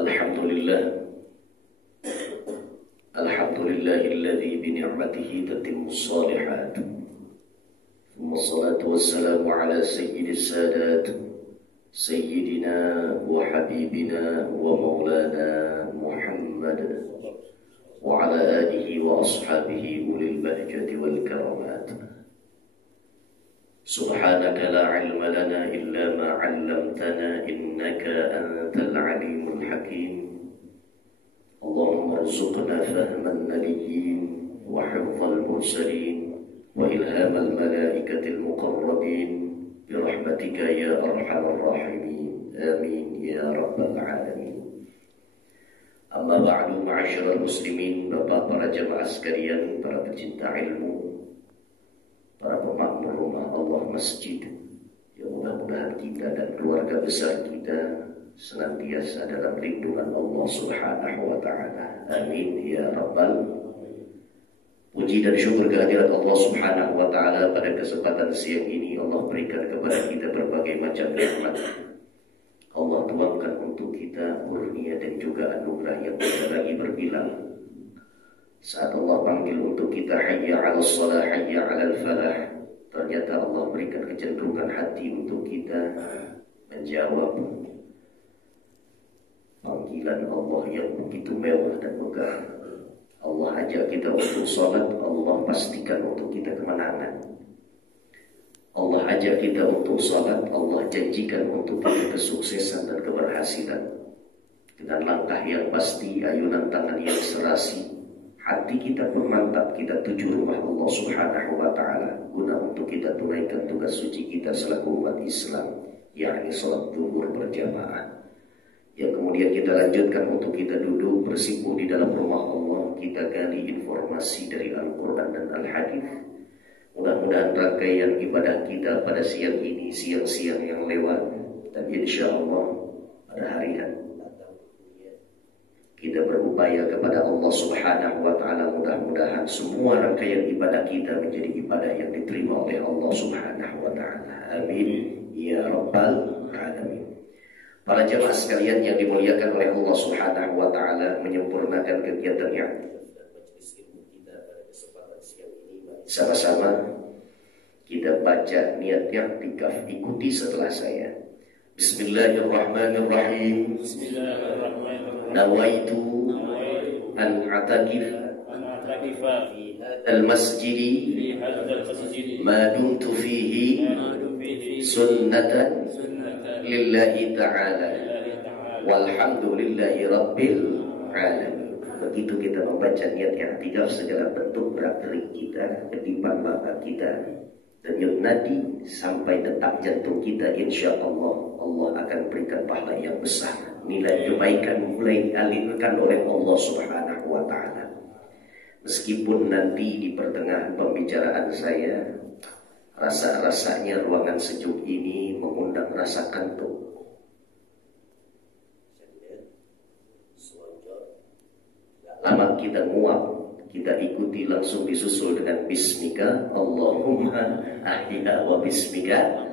Alhamdulillah, alhamdulillahilladzi bini'matihi tatimmus shalihat. Wassalatu wassalamu ala sayyidis sadat, sayyidina wa habibina wa maulana Muhammad wa ala alihi wa ashabihi ulil bahjati wal karamat. Subhanaka la ilma lana illa ma 'allamtana innaka antal alimul hakim. Allahumma arzuqna fahman nabiyyin wa hifdzal mursalin wa ilhamal malaikatil muqarrabin birahmatika ya arhamar rahimin. Amin ya rabbal alamin. Amma ba'du, ma'asyiral muslimin, Bapak para jamaah sekalian, para pecinta ilmu, para pemakmur rumah Allah masjid, yang mudah-mudahan kita dan keluarga besar kita senantiasa dalam lindungan Allah Subhanahu wa ta'ala. Amin ya rabbal. Puji dan syukur kehadirat Allah Subhanahu wa ta'ala pada kesempatan siang ini Allah berikan kepada kita berbagai macam nikmat. Allah tuangkan untuk kita kurnia dan juga anugerah yang tidak lagi berbilang. Saat Allah panggil untuk kita hayya 'alas shalah, hayya 'alal falah, ternyata Allah berikan kecenderungan hati untuk kita menjawab panggilan Allah yang begitu mewah dan megah. Allah ajak kita untuk sholat, Allah pastikan untuk kita kemenangan. Allah ajak kita untuk sholat, Allah janjikan untuk kita kesuksesan dan keberhasilan. Dengan langkah yang pasti, ayunan tangan yang serasi, hati kita bermantap, kita tuju rumah Allah Subhanahu wa ta'ala, guna untuk kita tunaikan tugas suci kita selaku umat Islam, yakni sholat zuhur berjamaah. Yang kemudian kita lanjutkan untuk kita duduk bersimpuh di dalam rumah Allah, kita gali informasi dari Al-Quran dan Al-Hadis. Mudah-mudahan rangkaian ibadah kita pada siang ini, siang-siang yang lewat, dan insya Allah pada hari yang kita berupaya kepada Allah Subhanahu wa ta'ala, mudah-mudahan semua rangkaian ibadah kita menjadi ibadah yang diterima oleh Allah Subhanahu wa ta'ala. Amin ya rabbal alamin. Para jamaah sekalian yang dimuliakan oleh Allah Subhanahu wa ta'ala, menyempurnakan kegiatan yang kita pada kesempatan siang ini, sama-sama kita baca niat i'tikaf. Ikuti setelah saya. Bismillahirrahmanirrahim. Nawaitu an a'takif fi hadzal masjidi ma dumtu fihi sunnatan lillahi ta'ala walhamdulillahi rabbil alamin. Begitu kita membaca niat i'tikaf, segala bentuk gerak-gerik kita, kedipan mata kita, dan nadi sampai detak jantung kita, insya Allah Allah akan berikan pahala yang besar. Nilai kebaikan mulai dialirkan oleh Allah Subhanahu wa ta'ala. Meskipun nanti di pertengahan pembicaraan saya rasa-rasanya ruangan sejuk ini mengundang rasa kantuk. Lama kita muak, kita ikuti langsung disusul dengan bismika Allahumma ahya wa bismika.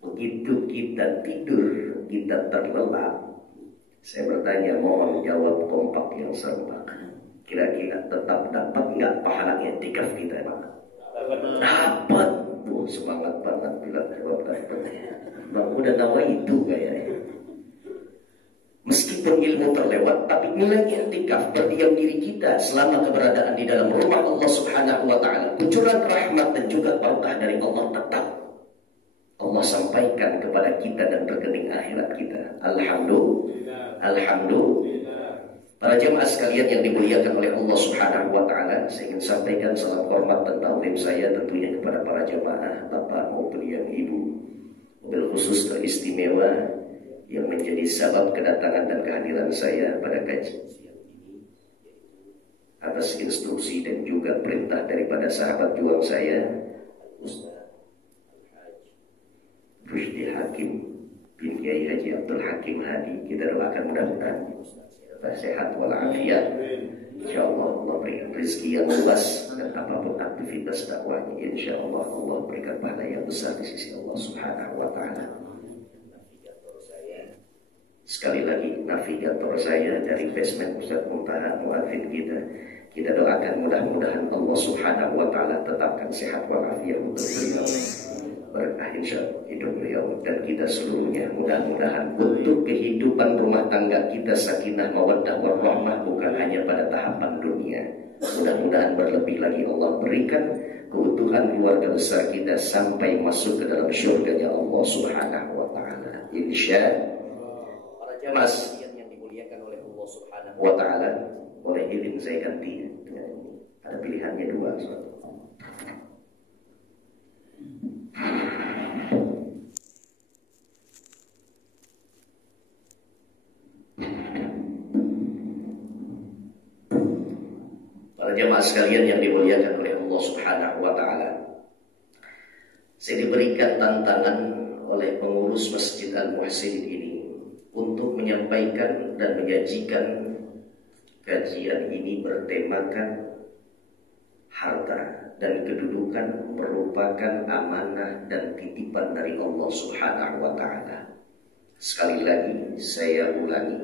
Begitu kita tidur, kita terlelap, saya bertanya, mohon jawab kompak yang serempak. Kira-kira tetap dapat nggak pahala i'tikaf kita, Pak? Dapat. Semangat banget bilang jawab dapat. Bang udah tahu itu kayaknya. Meskipun ilmu terlewat, tapi nilai i'tikaf, berdiam diri kita selama keberadaan di dalam rumah Allah Subhanahu wa ta'ala, kucuran rahmat dan juga barokah dari Allah tetap Allah sampaikan kepada kita dan rekening akhirat kita. Alhamdulillah. Alhamdulillah. Para jemaah sekalian yang dimuliakan oleh Allah Subhanahu wa ta'ala, saya ingin sampaikan salam hormat dan ta'zim saya tentunya kepada para jemaah, bapak maupun yang ibu, mobil khusus teristimewa yang menjadi sebab kedatangan dan kehadiran saya pada kajian siang ini, atas instruksi dan juga perintah daripada sahabat juang saya, Ustaz Al-Haji Rushdi Hakim bin Kiai Haji Abdul Hakim Hadi. Kita doakan mudah-mudahan sehat walafiat. InsyaAllah Allah berikan rezeki yang luas, dan apapun aktivitas dakwahnya, InsyaAllah Allah berikan pahala yang besar di sisi Allah Subhanahu wa ta'ala. Sekali lagi navigator saya dari basement Ustaz Muntaha muadzin kita. Kita doakan mudah-mudahan Allah Subhanahu wa taala tetapkan sehat walafiat untuk beliau. Berkah insyaallah hidup beliau dan kita seluruhnya. Mudah-mudahan untuk kehidupan rumah tangga kita sakinah mawaddah warahmah bukan hanya pada tahapan dunia. Mudah-mudahan berlebih lagi Allah berikan keutuhan keluarga besar kita sampai masuk ke dalam syurganya Allah Subhanahu wa taala. Insyaallah. Para jamaah yang dimuliakan oleh Allah Subhanahu wa taala, boleh izin saya ganti. Ada pilihannya dua. Para jamaah sekalian yang dimuliakan oleh Allah Subhanahu wa taala. Saya diberikan tantangan oleh pengurus Masjid Al-Muhsin ini untuk menyampaikan dan menyajikan kajian ini bertemakan harta dan kedudukan merupakan amanah dan titipan dari Allah Subhanahu wa taala. Sekali lagi saya ulangi,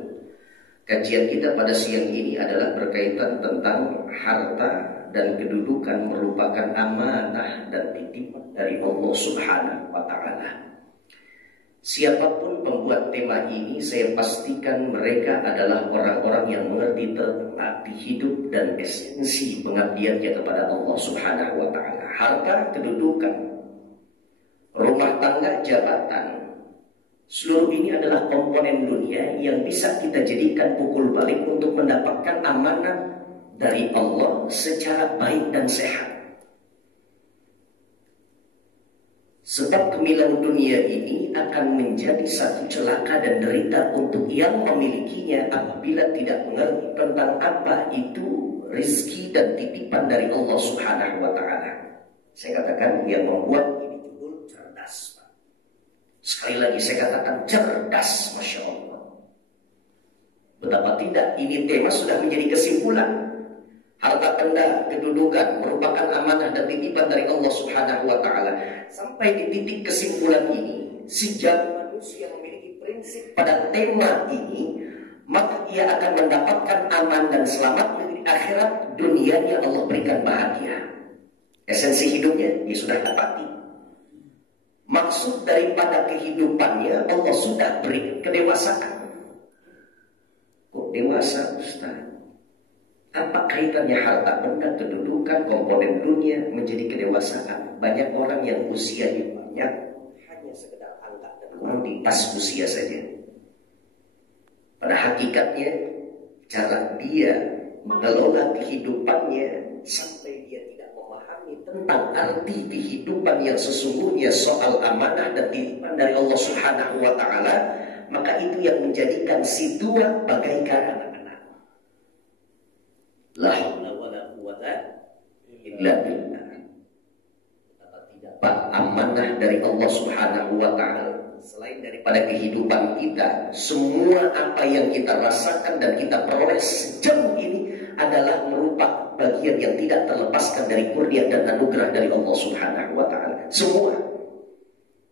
kajian kita pada siang ini adalah berkaitan tentang harta dan kedudukan merupakan amanah dan titipan dari Allah Subhanahu wa taala. Siapapun pembuat tema ini, saya pastikan mereka adalah orang-orang yang mengerti tentang arti hidup dan esensi pengabdiannya kepada Allah Subhanahu wa taala. Harta, kedudukan, rumah tangga, jabatan, seluruh ini adalah komponen dunia yang bisa kita jadikan pukul balik untuk mendapatkan amanah dari Allah secara baik dan sehat. Sebab kemilau dunia ini akan menjadi satu celaka dan derita untuk yang memilikinya apabila tidak mengerti tentang apa itu rizki dan titipan dari Allah Subhanahu wa taala. Saya katakan yang membuat ini judul cerdas. Sekali lagi saya katakan cerdas, Masya Allah. Betapa tidak, ini tema sudah menjadi kesimpulan. Harta benda, kedudukan merupakan amanah dan titipan dari Allah Subhanahu wa taala. Sampai di titik kesimpulan ini, sejak manusia memiliki prinsip pada tema ini, maka ia akan mendapatkan aman dan selamat di akhirat, dunianya Allah berikan bahagia. Esensi hidupnya dia sudah dapati. Maksud daripada kehidupannya Allah sudah beri kedewasaan. Kok dewasa, Ustaz? Apa kaitannya harta benda, kedudukan, komponen dunia menjadi kedewasaan? Banyak orang yang usianya banyak hanya sekedar angka dan kurang di pas usia saja. Pada hakikatnya cara dia mengelola kehidupannya sampai dia tidak memahami tentang arti kehidupan yang sesungguhnya soal amanah dan titipan dari Allah Subhanahu wa taala, maka itu yang menjadikan si tua bagaikan anak-anak. La haula wala quwata illa billah. Tidak amanah dari Allah Subhanahu wa taala selain daripada kehidupan kita, semua apa yang kita rasakan dan kita peroleh sejauh ini adalah merupakan bagian yang tidak terlepaskan dari kurnia dan anugerah dari Allah Subhanahu wa taala. Semua.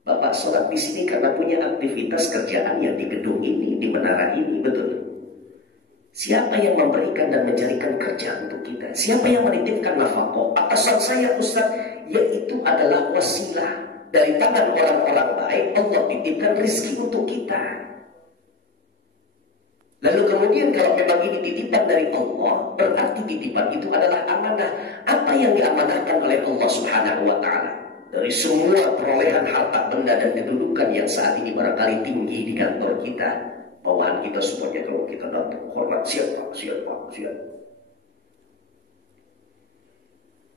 Bapak sholat di sini karena punya aktivitas kerjaan yang di gedung ini, di menara ini, betul. Siapa yang memberikan dan mencarikan kerja untuk kita? Siapa yang menitipkan nafkah? Atasan saya, Ustaz, yaitu adalah wasilah dari tangan orang-orang baik. Allah titipkan rezeki untuk kita. Lalu kemudian kalau memang ini titipan dari Allah, berarti titipan itu adalah amanah. Apa yang diamanahkan oleh Allah Subhanahu wa taala? Dari semua perolehan harta benda dan kedudukan yang saat ini barangkali tinggi di kantor kita, bawahan kita semuanya kalau kita datang hormat, siapa.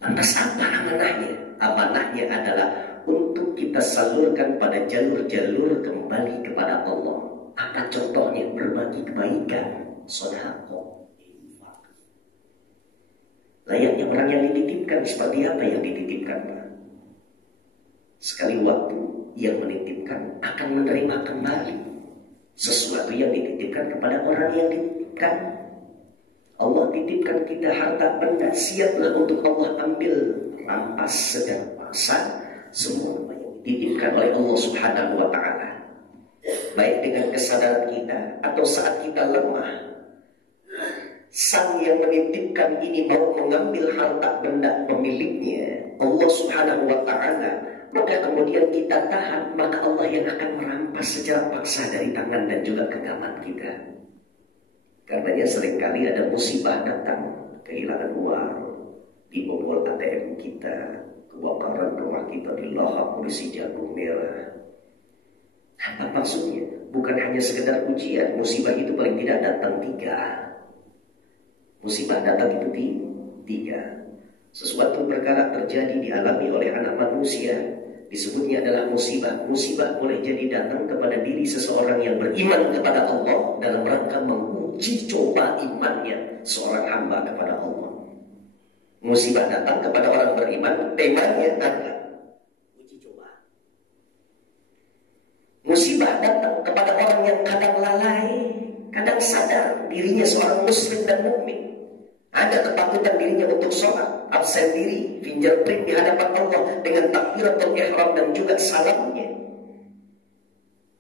Lantas apa amanahnya? Amanahnya adalah untuk kita salurkan pada jalur-jalur kembali kepada Allah. Apa contohnya? Berbagi kebaikan, sedekah, infak. Layaknya orang yang dititipkan, seperti apa yang dititipkan? Sekali waktu yang menitipkan akan menerima kembali sesuatu yang dititipkan kepada orang yang dititipkan. Allah titipkan kita harta benda, siaplah untuk Allah ambil, rampas secara paksa semua yang dititipkan oleh Allah Subhanahu wa taala. baik dengan kesadaran kita atau saat kita lemah, sang yang menitipkan ini mau mengambil harta benda pemiliknya, Allah Subhanahu wa Ta'ala, maka kemudian kita tahan, maka Allah yang akan merampas secara paksa dari tangan dan juga genggaman kita. Karenanya seringkali ada musibah datang, kehilangan uang, dibobol ATM kita, kebakaran rumah kita dilahap polisi jagung merah. Apa maksudnya? Bukan hanya sekedar ujian, musibah itu paling tidak datang 3. Musibah datang itu 3. Sesuatu perkara terjadi dialami oleh anak manusia, disebutnya adalah musibah. Musibah boleh jadi datang kepada diri seseorang yang beriman kepada Allah dalam rangka menguji coba imannya seorang hamba kepada Allah. Musibah datang kepada orang beriman, temanya adalah uji coba. Musibah datang kepada orang yang kadang lalai, kadang sadar dirinya seorang muslim dan mukmin. Ada ketakutan dirinya untuk sholat, absen diri, fingerprint di hadapan Allah dengan takbiratul ihram dan juga salamnya.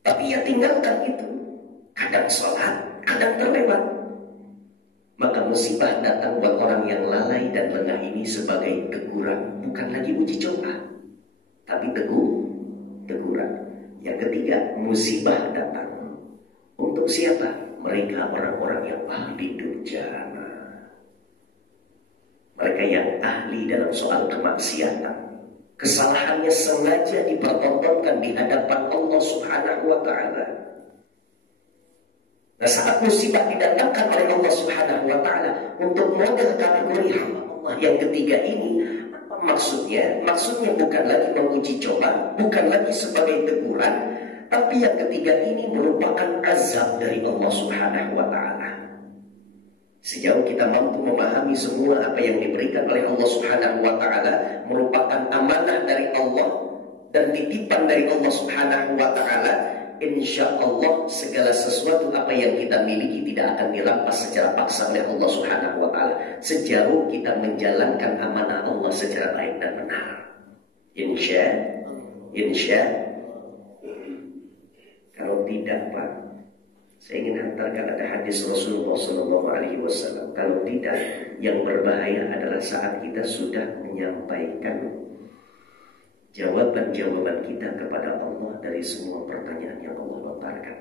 Tapi ia tinggalkan itu. Kadang sholat, kadang terlewat. Maka musibah datang buat orang yang lalai dan lengah ini sebagai teguran. Bukan lagi uji coba, tapi teguran. Yang ketiga, musibah datang. Untuk siapa? Mereka orang-orang yang ahli durjana. Mereka yang ahli dalam soal kemaksiatan. Kesalahannya sengaja dipertontonkan di hadapan Allah Subhanahu wa Ta'ala. Nah, saat musibah didatangkan oleh Allah Subhanahu wa Ta'ala untuk model kategori hamba Allah yang ketiga ini, apa maksudnya? Maksudnya bukan lagi menguji coba, bukan lagi sebagai teguran, tapi yang ketiga ini merupakan azab dari Allah Subhanahu wa Ta'ala. Sejauh kita mampu memahami semua apa yang diberikan oleh Allah Subhanahu wa Ta'ala merupakan amanah dari Allah dan titipan dari Allah Subhanahu wa Ta'ala, insya Allah segala sesuatu apa yang kita miliki tidak akan dirampas secara paksa oleh Allah Subhanahu wa Ta'ala sejauh kita menjalankan amanah Allah secara baik dan benar. Insya kalau tidak, Pak, saya ingin hantarkan ada hadis Rasulullah SAW. Kalau tidak, yang berbahaya adalah saat kita sudah menyampaikan jawaban-jawaban kita kepada Allah dari semua pertanyaan yang Allah lontarkan.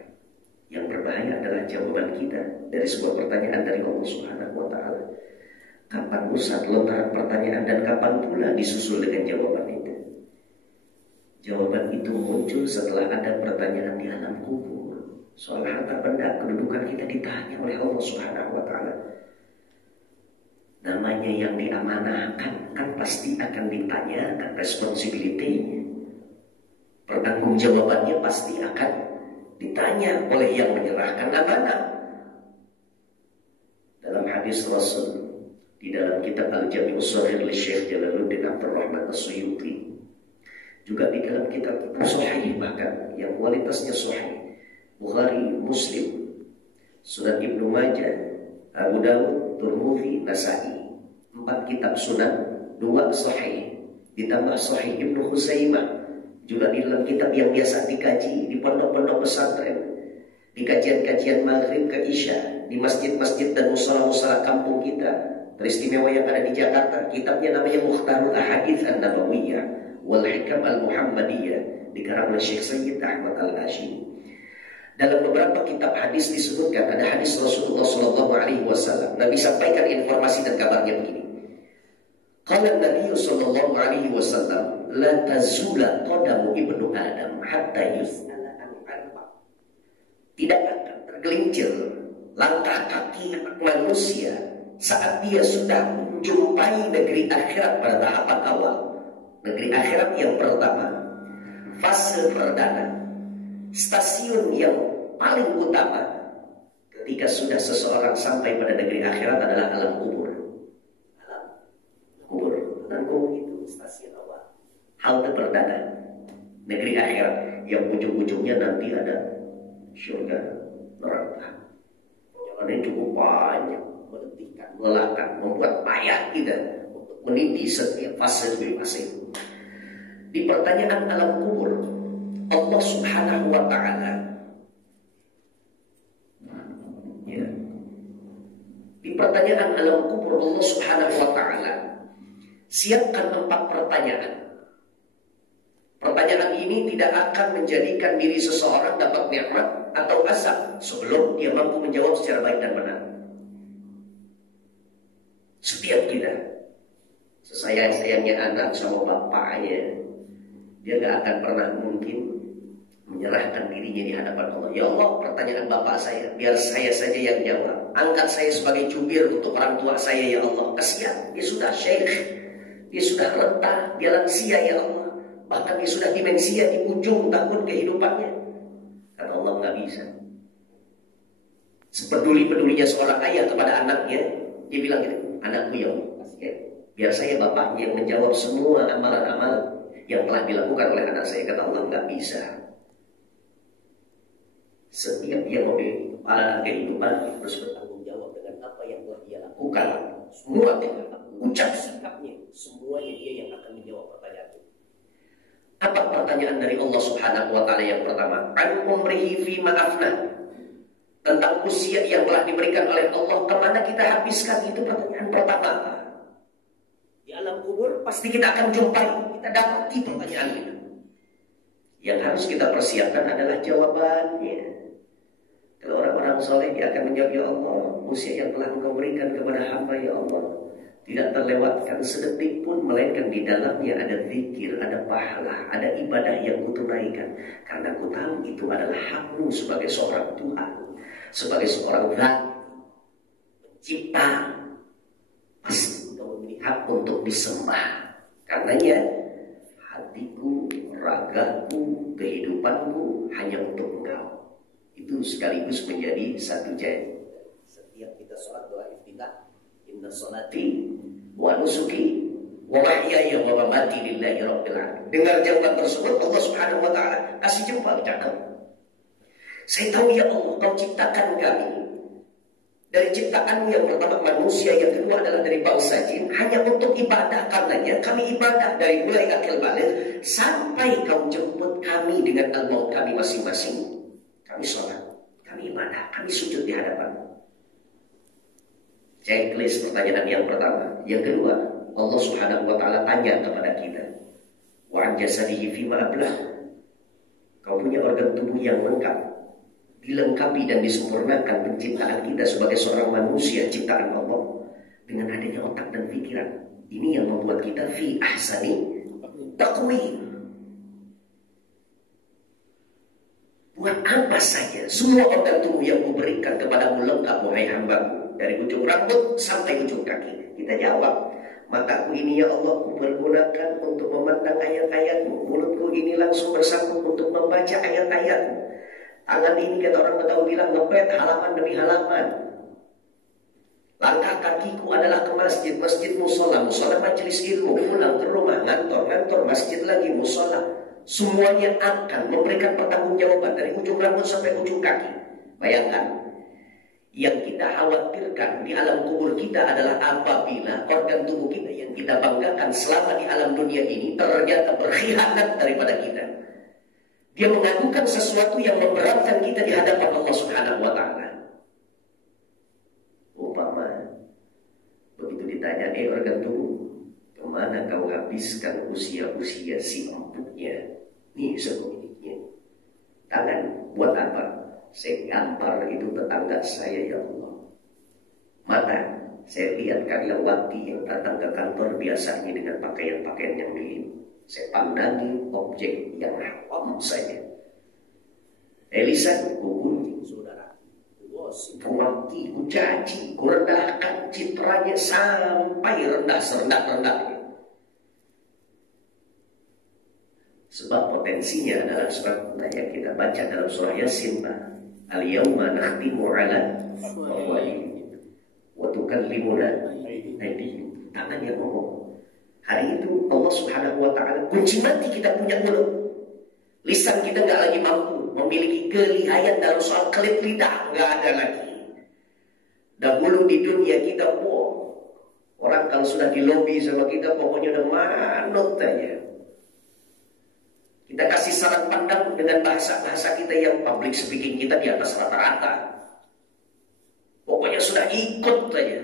Yang berbahaya adalah jawaban kita dari sebuah pertanyaan dari Allah Subhanahu wa Ta'ala. Kapan Ustaz lontaran pertanyaan dan kapan pula disusul dengan jawaban itu? Jawaban itu muncul setelah ada pertanyaan di alam kubur. Soal harta benda, kedudukan kita ditanya oleh Allah Subhanahu wa Ta'ala. Namanya yang diamanahkan kan pasti akan ditanyakan responsibility-nya. Pertanggungjawabannya pasti akan ditanya oleh yang menyerahkan amanah. Dalam hadis Rasul di dalam kitab Al-Jami' As-Shaghir li Syekh Jalaluddin Abdul Rahman As-Suyuti, juga di dalam kitab Sahih bahkan yang kualitasnya sahih, Bukhari, Muslim, Sunan Ibnu Majah, Abu Dawud, Tirmidzi, Nasa'i. 4 kitab sunan, 2 sahih, ditambah sahih Ibnu Khuzaimah. Juga di dalam kitab yang biasa dikaji di pondok-pondok pesantren, di kajian-kajian maghrib ke isya, di masjid-masjid dan musala-musala kampung kita, teristimewa yang ada di Jakarta. Kitabnya namanya Mukhtarul Ahadits An-Nabawiyah wal Hikam Al-Muhammadiyah, dikarang oleh Syekh Sayyid Ahmad Al-Hashimi. Dalam beberapa kitab hadis disebutkan ada hadis Rasulullah SAW. Nabi sampaikan informasi dan kabarnya begini. Qala Nabi sallallahu alaihi wasallam, la tazula qadamu ibnu Adam hatta yus'ala an arba. Tidak akan tergelincir langkah kaki manusia saat dia sudah menjumpai negeri akhirat pada tahapan awal. Negeri akhirat yang pertama, fase perdana, stasiun yang paling utama ketika sudah seseorang sampai pada negeri akhirat adalah alam kubur. Alam kubur itu stasiun awal, halte perdana negeri akhirat yang ujung-ujungnya nanti ada surga neraka. Jalannya cukup banyak, menentukan, melelahkan, membuat payah kita untuk meniti setiap fase demi fase. Di pertanyaan alam kubur, Allah Subhanahu wa Ta'ala Di pertanyaan alam kubur Allah Subhanahu wa ta'ala siapkan 4 pertanyaan. Pertanyaan ini tidak akan menjadikan diri seseorang dapat nikmat atau azab sebelum dia mampu menjawab secara baik dan benar. Setiap kita, sesayang-sayangnya anak sama bapaknya, dia gak akan pernah mungkin menyerahkan dirinya di hadapan Allah. Ya Allah, pertanyaan bapak saya, biar saya saja yang jawab. Angkat saya sebagai jubir untuk orang tua saya, ya Allah. Kasihan, dia sudah syekh, dia sudah renta, dia lansia, ya Allah. Bahkan dia sudah demensia di ujung tahun kehidupannya. Karena Allah nggak bisa. Sepeduli-pedulinya seorang ayah kepada anaknya, dia bilang gini, anakku ya Allah, biar saya bapaknya yang menjawab semua amalan-amalan yang telah dilakukan oleh anak saya. Kata Allah, nggak bisa. Setiap dia memiliki kepala kehidupan harus bertanggung jawab dengan apa yang telah dia lakukan. Semua ucap sikapnya, semuanya dia yang akan menjawab pertanyaan itu. Apa pertanyaan dari Allah Subhanahu wa ta'ala yang pertama? An umrihi fi ma'afna. Tentang usia yang telah diberikan oleh Allah, kemana kita habiskan, itu pertanyaan pertama. Di alam kubur pasti kita akan jumpai, kita dapati pertanyaan itu. Yang harus kita persiapkan adalah jawabannya. Kalau orang-orang soleh, dia akan menjawab, ya Allah, usia yang telah Engkau berikan kepada hamba, ya Allah, tidak terlewatkan sedetik pun, melainkan di dalamnya ada zikir, ada pahala, ada ibadah yang kutunaikan. Karena ku tahu itu adalah hakmu sebagai seorang Tuhan, sebagai seorang Zat pencipta. Pasti Engkau memiliki hak untuk disembah. Karenanya hatiku, ragaku, kehidupanku hanya untuk Engkau. Itu sekaligus menjadi satu janji. Setiap kita sholat doa iftitah, inna sholati wa nusuki wa mahyaya wa mamati lillahi rabbil alamin. Dengar jawaban tersebut, Allah Subhanahu wa ta'ala kasih jawab, cakap. Saya tahu ya Allah, Kau ciptakan kami dari ciptaanmu yang pertama manusia, yang kedua adalah dari bangsa jin, hanya untuk ibadah. Karenanya kami ibadah dari mulai akil balik sampai Kau jemput kami dengan al-maut kami masing-masing. Kami sholat, kami ibadah, kami sujud di hadapan. Checklist pertanyaan yang pertama. Yang kedua, Allah Subhanahu wa ta'ala tanya kepada kita, wa an jasadihi fima ablah. Kau punya organ tubuh yang lengkap, dilengkapi dan disempurnakan penciptaan kita sebagai seorang manusia ciptaan Allah dengan adanya otak dan pikiran. Ini yang membuat kita fi ahsani taqwim. Buat apa saja semua organ tubuh yang kuberikan kepadamu lengkap, wahai hambaku, dari ujung rambut sampai ujung kaki. Kita jawab, mataku ini ya Allah kupergunakan untuk memandang ayat-ayatmu, mulutku ini langsung bersambung untuk membaca ayat-ayatmu, tangan ini kata orang Betawi bilang ngepet halaman demi halaman, langkah kakiku adalah ke masjid, masjid musola, musola majelis ilmu, pulang ke rumah, ngantor, masjid lagi, musola. Semuanya akan memberikan pertanggungjawaban dari ujung rambut sampai ujung kaki. Bayangkan, yang kita khawatirkan di alam kubur kita adalah apabila organ tubuh kita yang kita banggakan selama di alam dunia ini ternyata berkhianat daripada kita. Dia mengadukan sesuatu yang memberatkan kita di hadapan Allah Subhanahu wa ta'ala. Umpama begitu ditanya, organ tubuh, kemana kau habiskan usia-usia si empuknya? Nih sepemiliknya. Tangan, buat apa? Saya gampar itu tetangga saya, ya Allah. Mata, saya lihat karyawati yang datang ke kantor biasanya dengan pakaian-pakaian yang minim. Saya pandangi objek yang haram saja. Lisan, kugunjing saudara, kuwaki, kucaci, kurendahkan citranya sampai rendah serendah-rendahnya. Sebab potensinya adalah surat yang kita baca dalam surah Yasin, al-yawma nakhtimu ala afwahihim wa tukallimuna aydihim. Tangan yang ngomong. Hari itu Allah Subhanahu wa ta'ala kunci mati kita punya mulut. Lisan kita nggak lagi mampu memiliki kelihayan dalam soal kelip lidah, nggak ada lagi. Dahulu di dunia kita, orang kalau sudah di lobi sama kita pokoknya udah manut aja. Kita kasih saran pandang dengan bahasa-bahasa kita yang public speaking kita di atas rata-rata. Pokoknya sudah ikut saja.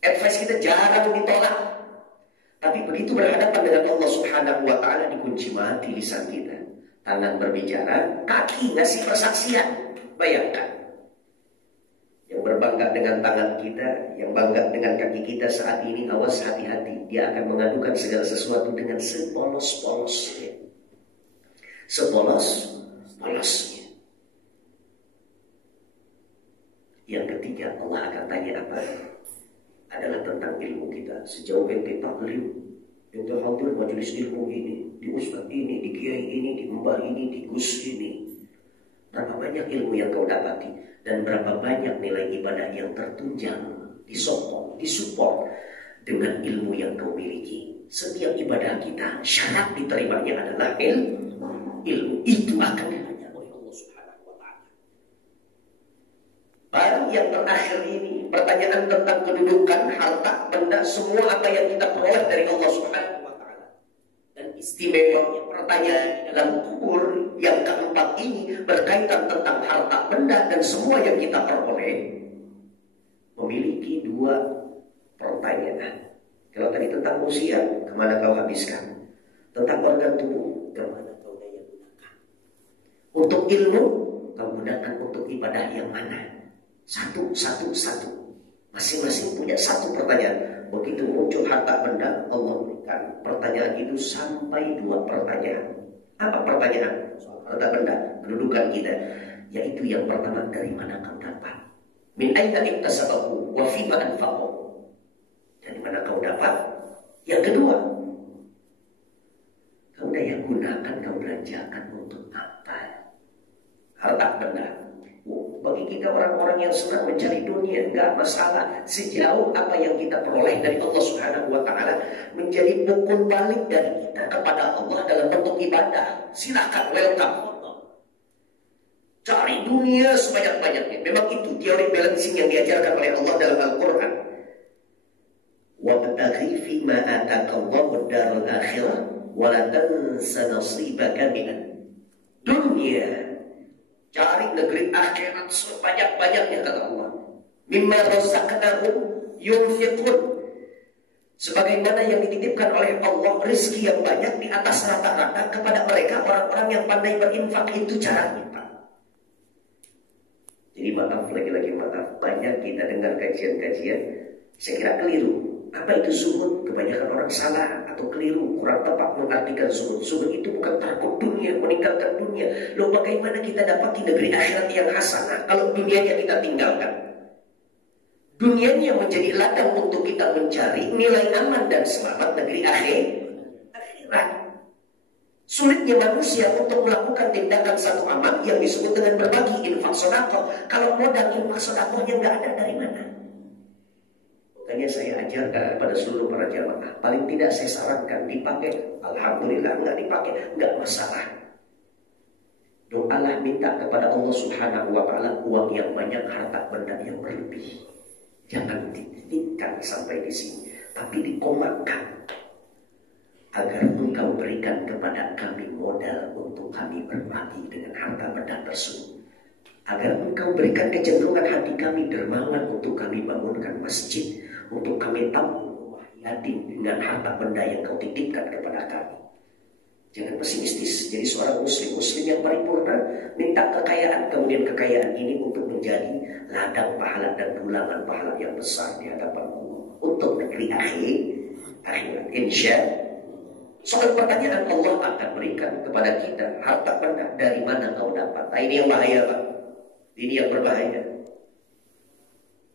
Advice kita jarang ditolak. Tapi begitu berhadapan dengan Allah Subhanahu wa Ta'ala, dikunci mati lisan kita. Tangan berbicara, kaki ngasih persaksian. Bayangkan. Yang berbangga dengan tangan kita, yang bangga dengan kaki kita saat ini, awas hati-hati. Dia akan mengadukan segala sesuatu dengan sepolos-polosnya. Sepolos-polosnya. Yang ketiga, Allah akan tanya apa? Adalah tentang ilmu kita. Sejauh ente taklim, ente hadir majelis ilmu ini, di ustaz ini, di kiai ini, di mbah ini, di gus ini. Berapa banyak ilmu yang kau dapati, dan berapa banyak nilai ibadah yang tertunjang, disokong, disupport dengan ilmu yang kau miliki. Setiap ibadah kita, syarat diterimanya adalah ilmu. Itu akan ditanya oleh Allah Subhanahu wa Ta'ala. Baru yang terakhir ini, pertanyaan tentang kedudukan, harta, benda, semua apa yang kita peroleh dari Allah Subhanahu wa Ta'ala. Dan istimewanya pertanyaan di dalam kubur yang keempat ini berkaitan tentang harta, benda, dan semua yang kita peroleh, memiliki dua pertanyaan. Kalau tadi tentang usia, kemana kau habiskan? Tentang organ tubuh, kemana kau daya gunakan? Untuk ilmu, kau gunakan untuk ibadah yang mana? Satu. Masing-masing punya satu pertanyaan. Begitu muncul harta benda, Allah berikan pertanyaan itu sampai dua pertanyaan. Apa pertanyaan? Soal harta benda, kedudukan kita. Yaitu yang pertama, dari mana kau dapat? Min aina iktasabahu wa fima anfaqahu. Dari mana kau dapat? Yang kedua, kau daya gunakan, kau belanjakan untuk apa? Harta benda. Bagi kita orang-orang yang senang mencari dunia, enggak masalah. Sejauh apa yang kita peroleh dari Allah Subhanahu wa Ta'ala menjadi pukul balik dari kita kepada Allah dalam bentuk ibadah, silakan, welcome. Cari dunia sebanyak-banyaknya. Memang itu teori balancing yang diajarkan oleh Allah dalam Al-Quran. Wabtaghi fima ataqallahu ad-darul akhirah wa la tansa nasibaka minad dunya. Cari negeri akhirat sebanyak-banyaknya, kata Allah. Mimma razaqnahum yunfiqun. Sebagaimana yang dititipkan oleh Allah rezeki yang banyak di atas rata-rata kepada mereka orang-orang yang pandai berinfak. Itu caranya, Pak. Jadi maaf, lagi-lagi maaf, banyak kita dengar kajian-kajian, saya kira keliru. Apa itu zuhud? Kebanyakan orang salah atau keliru, kurang tepat mengartikan zuhud. Zuhud itu bukan takut dunia, meninggalkan dunia. Loh, bagaimana kita dapati negeri akhirat yang hasanah kalau dunianya kita tinggalkan? Dunianya menjadi ladang untuk kita mencari nilai aman dan selamat negeri akhirat. Sulitnya manusia untuk melakukan tindakan satu amal yang disebut dengan berbagi, infak sedekah. Kalau modal infak sedekahnya nggak ada, dari mana? Makanya saya ajarkan kepada seluruh para jamaah, paling tidak saya sarankan dipakai. Alhamdulillah, nggak dipakai, nggak masalah. Doalah, minta kepada Allah Subhanahu wa Ta'ala uang yang banyak, harta benda yang berlebih. Jangan dititipkan sampai di sini, tapi dikomakkan agar engkau berikan kepada kami modal untuk kami berbagi dengan harta benda tersebut. Agar engkau berikan kecenderungan hati kami dermawan untuk kami bangunkan masjid, untuk kami tampung rumah yatim dengan harta benda yang kau titipkan kepada kami. Jangan pesimistis. Jadi seorang muslim yang paripurna minta kekayaan, kemudian kekayaan ini untuk menjadi ladang pahala dan bulangan pahala yang besar di hadapan Allah untuk negeri akhirat. Insya soal pertanyaan Allah akan berikan kepada kita harta benda, dari mana kau dapat? Nah, ini yang bahaya, Pak. Ini yang berbahaya.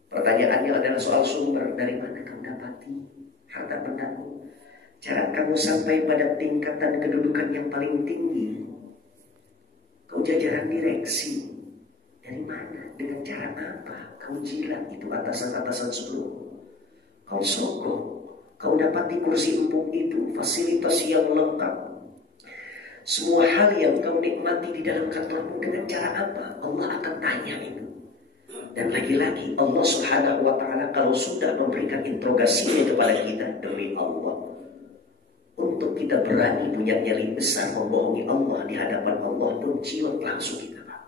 Pertanyaannya adalah soal sumber. Dari mana kamu dapati harta bendamu? Cara kamu sampai pada tingkatan kedudukan yang paling tinggi. Kau jajaran direksi. Dari mana? Dengan cara apa? Kau jilat itu atasan-atasan sebelum. Kau sogok. Kau dapati kursi empuk itu, fasilitas yang lengkap. Semua hal yang kau nikmati di dalam kantormu, dengan cara apa? Allah akan tanya itu. Dan lagi-lagi Allah Subhanahu wa Ta'ala kalau sudah memberikan interogasinya kepada kita, demi Allah, untuk kita berani punya nyali besar membohongi Allah di hadapan Allah, pun ciut langsung kita, Pak.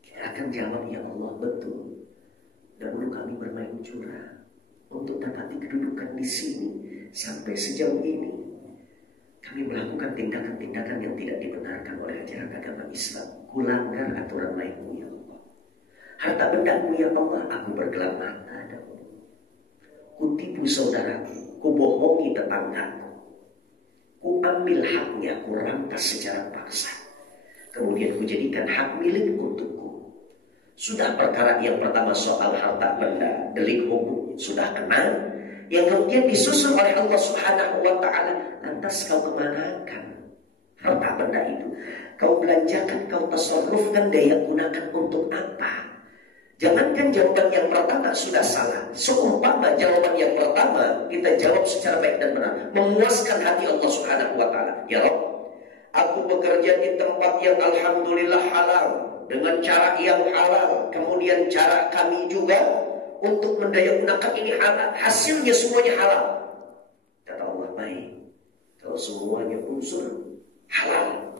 Kita akan jawab, ya Allah, betul. Dahulu kami bermain curang untuk dapati kedudukan di sini. Sampai sejauh ini kami melakukan tindakan-tindakan yang tidak dibenarkan oleh ajaran agama Islam. Kulanggar aturan lainmu ya Allah. Harta bendamu ya Allah, aku bergelap mata dahulu. Kutipu saudaraku, kubohongi tetanggaku, ku ambil haknya, ku rampas secara paksa. Kemudian ku jadikan hak milik untukku. Sudah perkara yang pertama soal harta benda, delik hukum sudah kena. Yang kemudian disusul oleh Allah Subhanahu wa Ta'ala, lantas kau kemanakan harta benda itu? Kau belanjakan, kau tasarrufkan, daya gunakan untuk apa? Jangankan jawaban yang pertama sudah salah, seumpama jawaban yang pertama kita jawab secara baik dan benar, memuaskan hati Allah Subhanahu wa Ta'ala. Ya Rabb, aku bekerja di tempat yang alhamdulillah halal, dengan cara yang halal. Kemudian cara kami juga untuk mendayagunakan ini halal, hasilnya semuanya halal. Kata Allah, baik kalau semuanya unsur halal,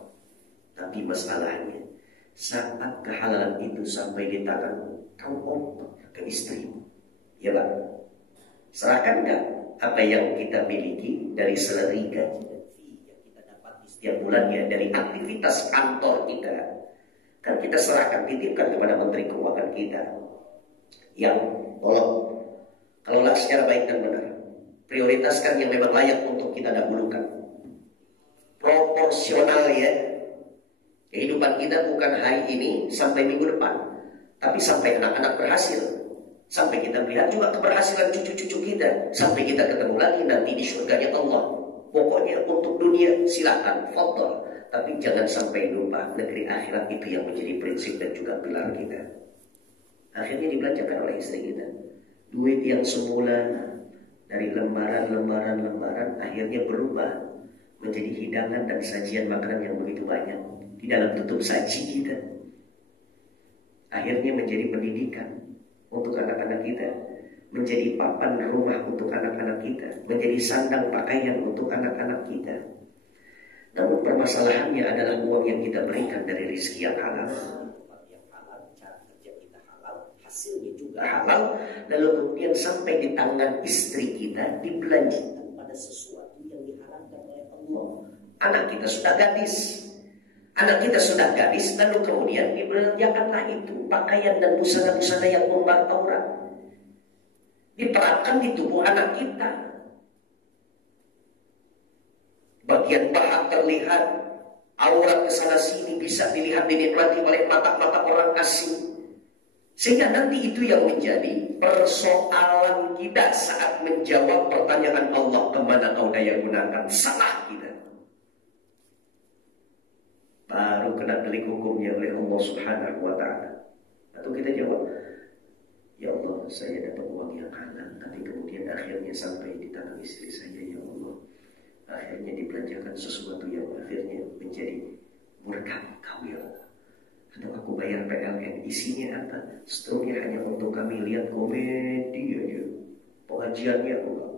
tapi masalahnya saat kehalalan itu sampai di tanganmu, kau ompet ke istrimu, ya Pak, serahkan enggak apa yang kita miliki dari salary gaji dan fee yang kita dapat setiap bulannya dari aktivitas kantor kita, kan kita serahkan, titipkan kepada Menteri Keuangan kita, yang tolong kelola secara baik dan benar. Prioritaskan yang memang layak untuk kita dahulukan. Proporsional ya. Kehidupan kita bukan hari ini sampai minggu depan, tapi sampai anak-anak berhasil, sampai kita melihat juga keberhasilan cucu-cucu kita, sampai kita ketemu lagi nanti di surganya Allah. Pokoknya untuk dunia silakan, fadhol, tapi jangan sampai lupa negeri akhirat itu yang menjadi prinsip dan juga pilar kita. Akhirnya dibelanjakan oleh istri kita. Duit yang semula dari lembaran akhirnya berubah menjadi hidangan dan sajian makanan yang begitu banyak di dalam tutup saji kita. Akhirnya menjadi pendidikan untuk anak-anak kita, menjadi papan rumah untuk anak-anak kita, menjadi sandang pakaian untuk anak-anak kita. Namun permasalahannya adalah uang yang kita berikan dari rezeki yang halal, hasilnya juga halal, lalu kemudian sampai di tangan istri kita dibelanjakan pada sesuatu yang diharamkan oleh Allah. Anak kita sudah gadis, lalu kemudian dibelanjakanlah itu pakaian dan busana-busana yang membar aurat, diterapkan di tubuh anak kita. Bagian paha terlihat, aurat kesana sini bisa dilihat, dinikmati oleh mata-mata orang asing. Sehingga nanti itu yang menjadi persoalan kita saat menjawab pertanyaan Allah, kemana kau daya gunakan? Salah kita. Baru kena delik hukumnya oleh Allah Subhanahu wa Ta'ala. Atau kita jawab, ya Allah, saya dapat uang yang halal, tapi kemudian akhirnya sampai di tangan istri saya, ya Allah, akhirnya dibelanjakan sesuatu yang akhirnya menjadi murka Kau, ya Allah. Atau aku bayar PLN, isinya apa? Seterusnya hanya untuk kami lihat komedi aja, pengajiannya enggak.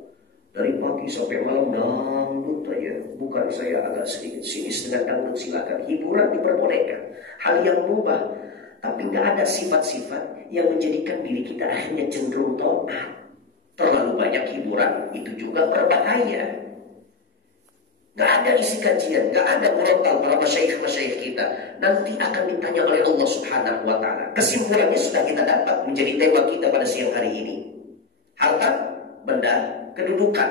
Dari pagi sampai malam dangdut aja. Bukan, saya agak sedikit sinis dengan dangdut, silakan, hiburan diperbolehkan, hal yang mubah. Tapi nggak ada sifat-sifat yang menjadikan diri kita akhirnya cenderung taat. Terlalu banyak hiburan itu juga berbahaya. Gak ada isi kajian, gak ada murotal para masyayikh kita. Nanti akan ditanya oleh Allah Subhanahu wa Ta'ala. Kesimpulannya sudah kita dapat menjadi tema kita pada siang hari ini. Harta, benda, kedudukan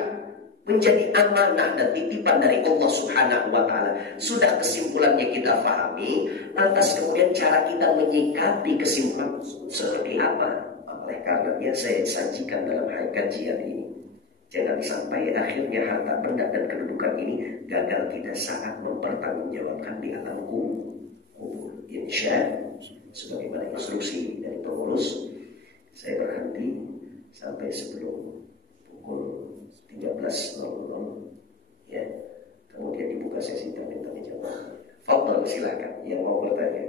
menjadi amanah dan titipan dari Allah Subhanahu wa Ta'ala. Sudah kesimpulannya kita pahami, lantas kemudian cara kita menyikapi kesimpulan seperti apa? Oleh karenanya saya sajikan dalam kajian ini, jangan sampai akhirnya harta benda dan kedudukan ini gagal kita saat mempertanggungjawabkan di alam kubur. Insya sebagaimana instruksi dari pengurus, saya berhenti sampai sebelum pukul 13.00 ya. Kemudian dibuka sesi tanya jawab. Fadhal, silakan yang mau bertanya.